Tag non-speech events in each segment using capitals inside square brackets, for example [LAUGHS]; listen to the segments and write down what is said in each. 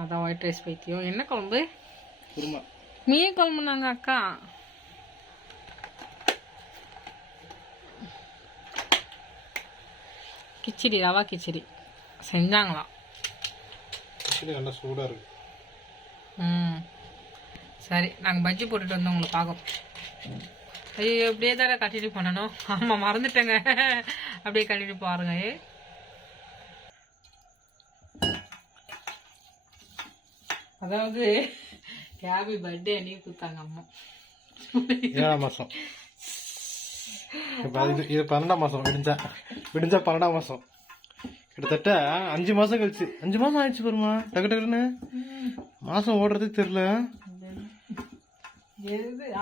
அதான் white rice பைத்தியம். என்ன குழம்பு? குருமா. மீன் குழம்புனாங்க அக்கா. கிச்சடி ரவா கிச்சடி. செஞ்சாங்களாம் நல்லா சூடாக இருக்கு. ம். சரி நாங்கள் பஜ்ஜி போட்டுட்டு வந்து உங்களை பார்க்கோம் ஐயோ அப்படியே தானே கட்டிட்டு பண்ணணும் ஆமாம் மறந்துட்டேங்க. அப்படியே கட்டிட்டு பாருங்க அதாவது ஹாப்பி பர்த்டே அன்னைக்கு கொடுத்தாங்க அம்மா. ஏழாம் மாதம் இது இது பன்னெண்டாம் மாதம் விடிஞ்சா. விடிஞ்சா பன்னெண்டாம் மாதம் கிட்டத்தட்ட அஞ்சு மாதம் கழிச்சு. அஞ்சு மாதம் ஆயிடுச்சு பாருமா டக்கு டக்குன்னு. மாதம் ஓடுறதே தெரில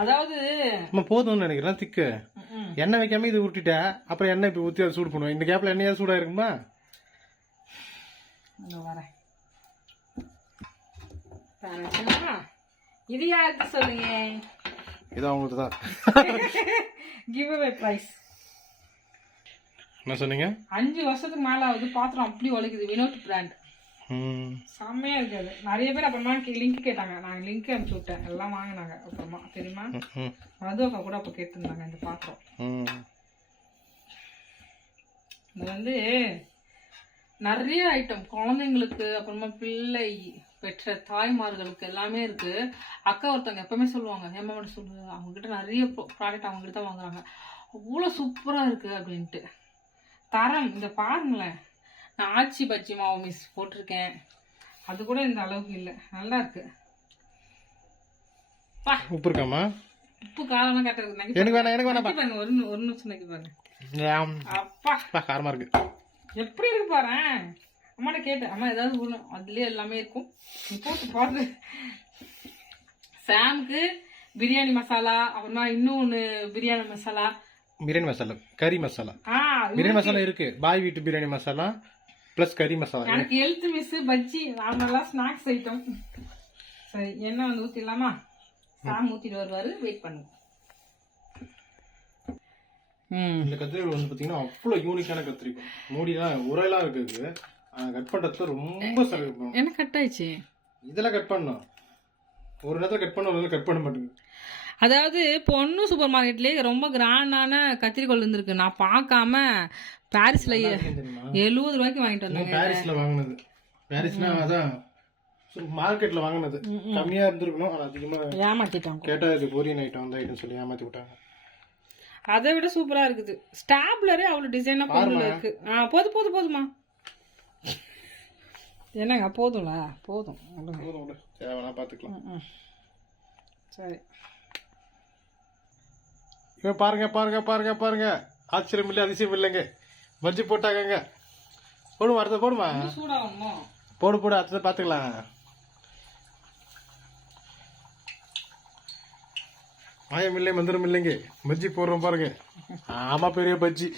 அதாவது நம்ம போதும்னு நினைக்கிறேன். திக்கு. எண்ணெய் வைக்காம இது ஊட்டிட்டேன் அப்புறம் எண்ணெய் இப்போ ஊற்றி அதை சூடு பண்ணுவோம் இந்த கேப்பில் எண்ணெயாவது சூடாக இருக்குமா வரேன். பாருங்க. இது யாருக்கு சொல்லுங்க? இது அவங்களுக்கு தான். கிவ் அவே ப்ரைஸ் என்ன சொன்னீங்க? அஞ்சு வருஷத்துக்கு மேல ஆகுது பாத்திரம் அப்படி உழைக்குது வினோத் பிராண்ட் ம். செம்மையா இருக்காது நிறைய பேர் அப்புறமா லிங்க் கேட்டாங்க. நான் லிங்க் அனுப்பிச்சு விட்டேன். எல்லாம் வாங்கினாங்க அப்புறமா. தெரியுமா? மது அக்கா கூட அப்போ கேட்டிருந்தாங்க இந்த பாத்திரம். ம். இது வந்து நிறைய ஐட்டம் குழந்தைங்களுக்கு அப்புறமா பிள்ளை பெற்ற தாய்மார்களுக்கு எல்லாமே இருக்கு. அக்கா ஒருத்தவங்க எப்பவுமே சொல்லுவாங்க ஏமா மட்டும் சொல்லு அவங்க கிட்ட நிறைய ப்ராடக்ட் அவங்க கிட்ட தான் வாங்குறாங்க. அவ்வளோ சூப்பரா இருக்கு அப்படின்ட்டு. தரம் இந்த பாருங்களேன். நான் ஆச்சி பச்சி மாவு மிஸ் போட்டிருக்கேன். அது கூட இந்த அளவுக்கு இல்லை. நல்லா இருக்கு. உப்பு இருக்காமா உப்பு காரம்லாம் கட்டுறது நக்கி எனக்கு வேணாம் எனக்கு வேணாம் பாருங்க. ஒரு ஒரு நிமிஷம் பாருங்க. அப்பா. காரமா இருக்கு. எப்படி இருக்கு பாரு அம்மாட்ட கேட்டேன் அம்மா ஏதாவது ஒண்ணு அதுலயே எல்லாமே இருக்கும். போட்டு பாரு. சாம்க்கு பிரியாணி மசாலா அப்புறமா இன்னொன்னு பிரியாணி மசாலா. பிரியாணி மசாலா கறி மசாலா. ஆ பிரியாணி மசாலா இருக்கு. பாய் வீட்டு பிரியாணி மசாலா ப்ளஸ் கறி மசாலா. எனக்கு ஹெல்த் மிஸ் பஜ்ஜி நார்மலா ஸ்நாக்ஸ் ஐட்டம் சரி எண்ணெய் வந்து ஊத்திடலாமா? சாம் ஊத்திட்டு வருவாரு வெயிட் பண்ணுங்க. ம். இந்த கத்திரிக்கோள் வந்து பார்த்தீங்கன்னா அவ்வளோ யூனிக்கான கத்திரிக்கோள். மூடிலாம் உரையெல்லாம் இருக்குது. கட் பண்ணுறதுல ரொம்ப என்ன கட் ஆயிடுச்சு? இதெல்லாம் கட் பண்ணணும். ஒரு நேரத்தில் கட் பண்ண ஒரு கட் பண்ண மாட்டேங்குது. அதாவது பொண்ணு சூப்பர் மார்க்கெட்லயே ரொம்ப கிராண்டான கத்திரிக்கோள் இருந்திருக்கு. நான் பார்க்காம பாரிஸ்ல எழுபது ரூபாய்க்கு வாங்கிட்டு வந்தாங்க பாரிஸ்ல வாங்கினது. பாரிஸ்னா அதான் மார்க்கெட்ல வாங்கினது. கம்மியா இருந்திருக்கணும். ஆனால் அதிகமாக ஏமாத்திட்டாங்க கேட்டா இது கொரியன் ஐட்டம் அந்த ஐட்டம் சொல்லி ஏமாத்தி விட்டாங்க. அதை விட சூப்பரா இருக்குது. ஸ்டாப்லரே அவ்வளவு டிசைனா பொருள் இருக்கு. ஆ போதும் போதும் போதுமா என்னங்க போதும்ல? போதும். போதும் தேவைன்னா பார்த்துக்கலாம். சரி. இவன் பாருங்க பாருங்க பாருங்க பாருங்க. ஆச்சரியம் இல்லை அதிசயம் இல்லைங்க. மஞ்சு போட்டாங்கங்க. போடுமா அடுத்த போடுமா? போடு போடு அடுத்தது பார்த்துக்கலாம். மாயம் இல்லை மந்திரம் இல்லைங்க. பஜ்ஜி போடுறோம் பாருங்க. ஆமா பெரிய பஜ்ஜி.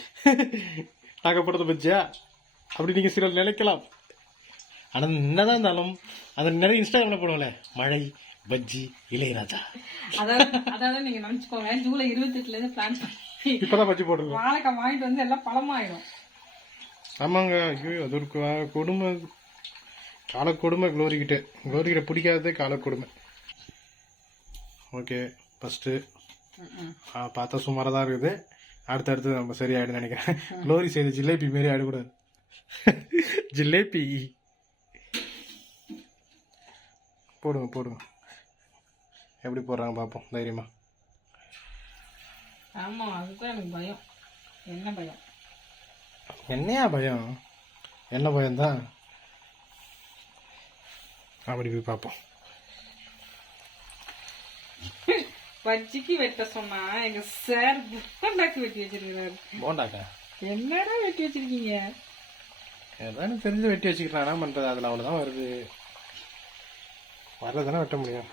நாங்கள் போடுறது பஜ்ஜியா? அப்படி நீங்கள் சில நினைக்கலாம். ஆனால் என்னதான் இருந்தாலும் அது நிறைய இன்ஸ்டாகிராமில் போடுவோம்ல மழை பஜ்ஜி இளையராஜா. அதாவது அதாவது நீங்க நினைச்சுக்கோங்க ஜூலை இருபத்தி எட்டுல இருந்து பிளான் இப்போதான் பஜ்ஜி போட்டுருக்கோம் வாழைக்காய் வாங்கிட்டு வந்து எல்லாம் பழமாயிடும் ஆமாங்க ஐயோ அது ஒரு கொடுமை. கால கொடுமை க்ளோரிக்கிட்ட க்ளோரிக்கிட்ட பிடிக்காததே கால கொடுமை. Okay first. பார்த்தா சுமாராக தான் இருக்குது. அடுத்தடுத்து நம்ம சரியாயிடுன்னு நினைக்கிறேன். [LAUGHS] க்ளோரி செய்த ஜிலேபி மாரி ஆயிடக்கூடாது. [LAUGHS] ஜிலேபி. போடுங்க போடுங்க. எப்படி போடுறாங்க பார்ப்போம் தைரியமா. ஆமா அதுதான் எனக்கு பயம். என்ன பயம்? என்னையா பயம்? என்ன பயம்தான்? அப்படி போய் பார்ப்போம் பஜ்ஜிக்கு வெட்ட சொன்னா எங்க சார் புக்கண்டாக்கி வெட்டி வச்சிருக்கிறாரு. போண்டாக்கா? என்னடா வெட்டி வச்சிருக்கீங்க? ஏதாவது தெரிஞ்சு வெட்டி வச்சுக்கலாம் என்ன பண்ணுறது அதில் அவ்வளோதான் வருது. வரதானே வெட்ட முடியும்.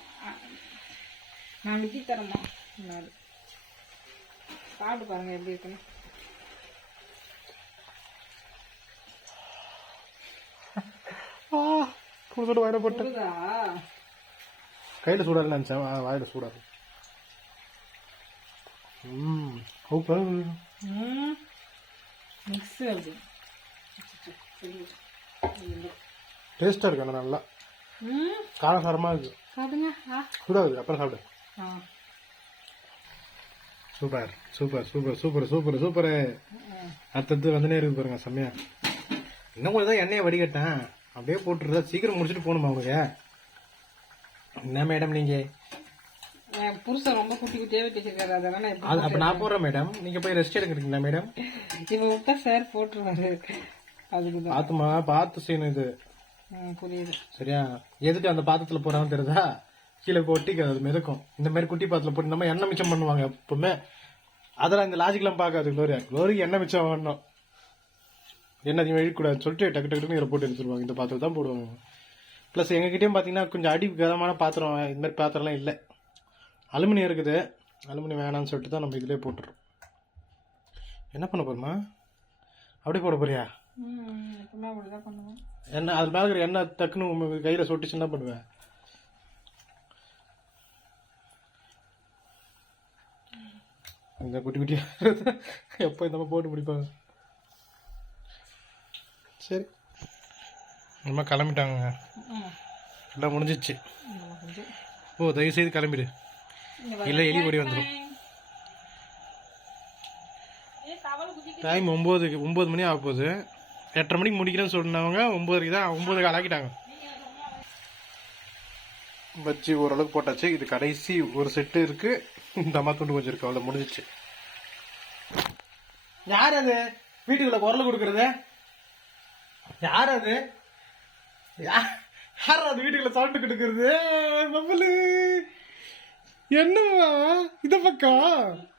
நான் வெட்டி தரமா முன்னாடி சாப்பிட்டு பாருங்க எப்படி இருக்குன்னு. ஆ சூடு வாயில போட்டு கையில் சூடாக நினச்சேன். வாயில் சூடாக ம் சூப்பர் ம் மிக்ஸ் அப்படி டேஸ்ட்டாக இருக்கு ஆனால் நல்லா. ம். காரம் சாரமாக இருக்குது சாப்பிடுங்க. சூடாகுது அப்புறம் சாப்பிடு. Super super super super super super. அடுத்தது வந்துனே இருக்கு பாருங்க செம்மையா. இன்னும் கொஞ்சம் தான் எண்ணெயை வடிகட்டேன். அப்படியே போட்டுருதா சீக்கிரம் முடிச்சுட்டு போகணுமா உங்களுக்கு? என்ன மேடம் நீங்க? என் புருஷன் ரொம்ப குட்டி குட்டியாக வெட்டி வச்சிருக்காரு அதெல்லாம் நான் எப்படி அது அப்ப நான் போடுறேன் மேடம் நீங்க போய் ரெஸ்ட் எடுக்கிறீங்களா மேடம் இவன் விட்டா சார் போட்டுருவாரு. அதுக்கு தான் பாத்துமா பார்த்து செய்யணும் இது. புரியுது. சரியா? எதுக்கு அந்த பாத்திரத்துல போறான்னு தெரியுதா? கீழே கொட்டி அது மிதக்கும். இந்த மாதிரி குட்டி பாத்திரத்துல போட்டு நம்ம எண்ணெய் மிச்சம் பண்ணுவாங்க எப்பவுமே. அதெல்லாம் இந்த லாஜிக்லாம் பார்க்காது குளோரியா குளோரிக்கு எண்ணெய் மிச்சம் பண்ணணும் எண்ணெய் அதிகம் இழுக்கூடாதுன்னு சொல்லிட்டு டக்கு டக்கு டக்குன்னு இதில் போட்டு எடுத்துருவாங்க. இந்த பாத்திரம் தான் போடுவாங்க. ப்ளஸ் எங்ககிட்டயும் பார்த்தீங்கன்னா கொஞ்சம் அடி கதமான பாத்திரம் இந்த மாதிரி பாத்திரம்லாம் இல்லை. அலுமினியம் இருக்குது. அலுமினியம் வேணாம்னு சொல்லிட்டு தான் நம்ம இதிலே போட்டுறோம். என்ன பண்ண போறோமா அப்படியே போட போறியா? எண்ணெய் அது மேலே இருக்கிற எண்ணெய் டக்குன்னு கையில் சொட்டுச்சு என்ன பண்ணுவேன்? இந்த குட்டி குட்டியாக எப்போ இந்த போட்டு பிடிப்பாங்க சரி. நம்ம கிளம்பிட்டாங்க. எல்லாம் முடிஞ்சிச்சு. ஓ தயவு செய்து கிளம்பிடு இல்லை எலி ஓடி வந்துடும் டைம் ஒம்போதுக்கு ஒம்பது மணி ஆக போகுது எட்டரை மணிக்கு முடிக்கிறேன்னு சொன்னவங்க ஒம்பதுக்கு தான் ஒம்பது ஆக்கிட்டாங்க பஜ்ஜி ஓரளவுக்கு போட்டாச்சு. இது கடைசி ஒரு செட்டு இருக்கு. இந்த அம்மா துண்டு கொஞ்சம் இருக்கு. அவ்வளோ முடிஞ்சிச்சு. யார் அது வீட்டுக்குள்ள குரல் கொடுக்கறது? யார் அது யா- யார் அது வீட்டுக்குள்ள சவுண்ட் கொடுக்கறது? பம்பலு என்னம்மா? இந்த பக்கம்.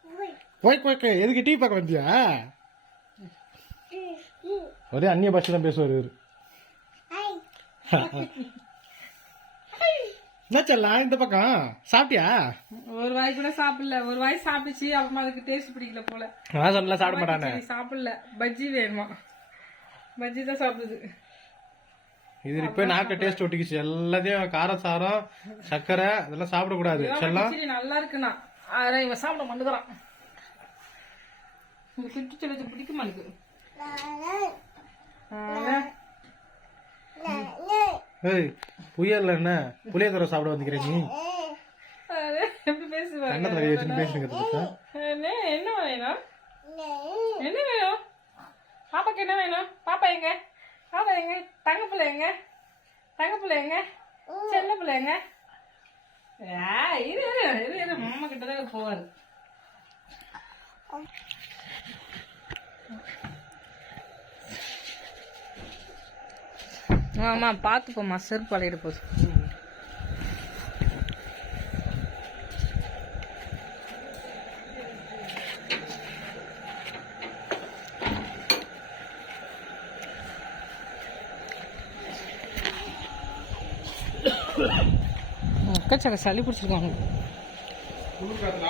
போய். போய் எதுக்கு டீ பார்க்க வந்தியா? ஒரே அந்நிய பாஷை தான் பேசுவார் இவரு. என்ன செல்லாம் இந்த பக்கம்? சாப்பிட்டியா? ஒரு வாய் கூட சாப்பிடல. ஒரு வாய் சாப்பிடுச்சு அப்புறமா அதுக்கு டேஸ்ட் பிடிக்கல போல. நான் சொல்லல சாப்பிட மாட்டானே. சாப்பிடல. பஜ்ஜி வேணுமா? பஜ்ஜி தான் சாப்பிடுது. இது இப்ப நாக்க டேஸ்ட் ஒட்டிக்கிச்சு. எல்லாத்தையும் காரம் சாரம் சர்க்கரை இதெல்லாம் சாப்பிடக்கூடாது. செல்லம் கிச்சடி நல்லா இருக்குண்ணா. ஆனா இவன் சாப்பிட மாட்டேங்கிறான் இந்த செல்லத்து பிடிக்க மாட்டேங்குது ஏய் புயல்ல என்ன? புளியத்தரை சாப்பிட வந்துக்கிற நீ? எப்படி பேசுவாங்க? கண்ணத்துல கை வச்சுன்னு பேசுங்க பார்த்தா என்ன என்ன வேணும்? என்ன வேணும்? பாப்பாக்கு என்ன வேணும்? பாப்பா எங்க? பாப்பா எங்க? தங்க பிள்ளை எங்க? தங்க பிள்ளை எங்க? செல்ல பிள்ளை எங்க? ஆ, இரு இரு இரு இரு மாமா கிட்ட தான் போவாரு. ஆமா பார்த்துப்போம்மா செருப்பு பழையிட போகுது அக்கச்சக்க சளி பிடிச்சிருக்காங்க. எங்கள்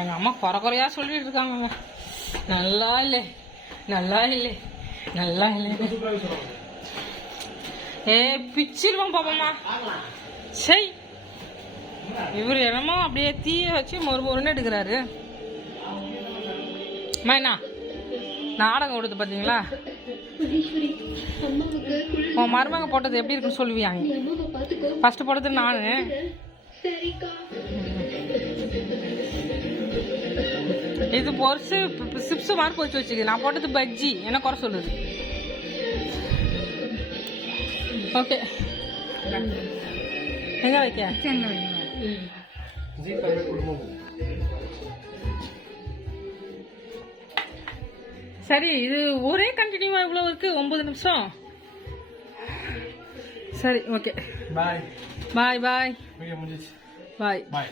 எங்க அம்மா குறை குறையா சொல்லிட்டு இருக்காங்க நல்லா இல்லை நல்லா இல்லை. நல்லா ஏ பிச்சிருவோம் பாப்பம்மா. சை இவர் என்னமோ அப்படியே தீய வச்சு மொறு மொறுன்னு எடுக்கிறாரு. மைனா நாடகம் ஓடுது குளிர் உன் மருமக போட்டது எப்படி இருக்குன்னு சொல்லுவியாங்க ஃபர்ஸ்ட் போட்டது நானு. சரிக்கா. இது பொரிசு சிப்ஸ் மாதிரி பொரிச்சு வச்சுக்கு நான் போட்டது பஜ்ஜி. என்ன குறை சொல்லுது? ஓகே எங்க வைக்க? சரி இது ஒரே கண்டினியூவா இவ்வளவு இருக்கு? ஒன்பது நிமிஷம்? சரி ஓகே பாய் பாய் பாய் பாய் பாய்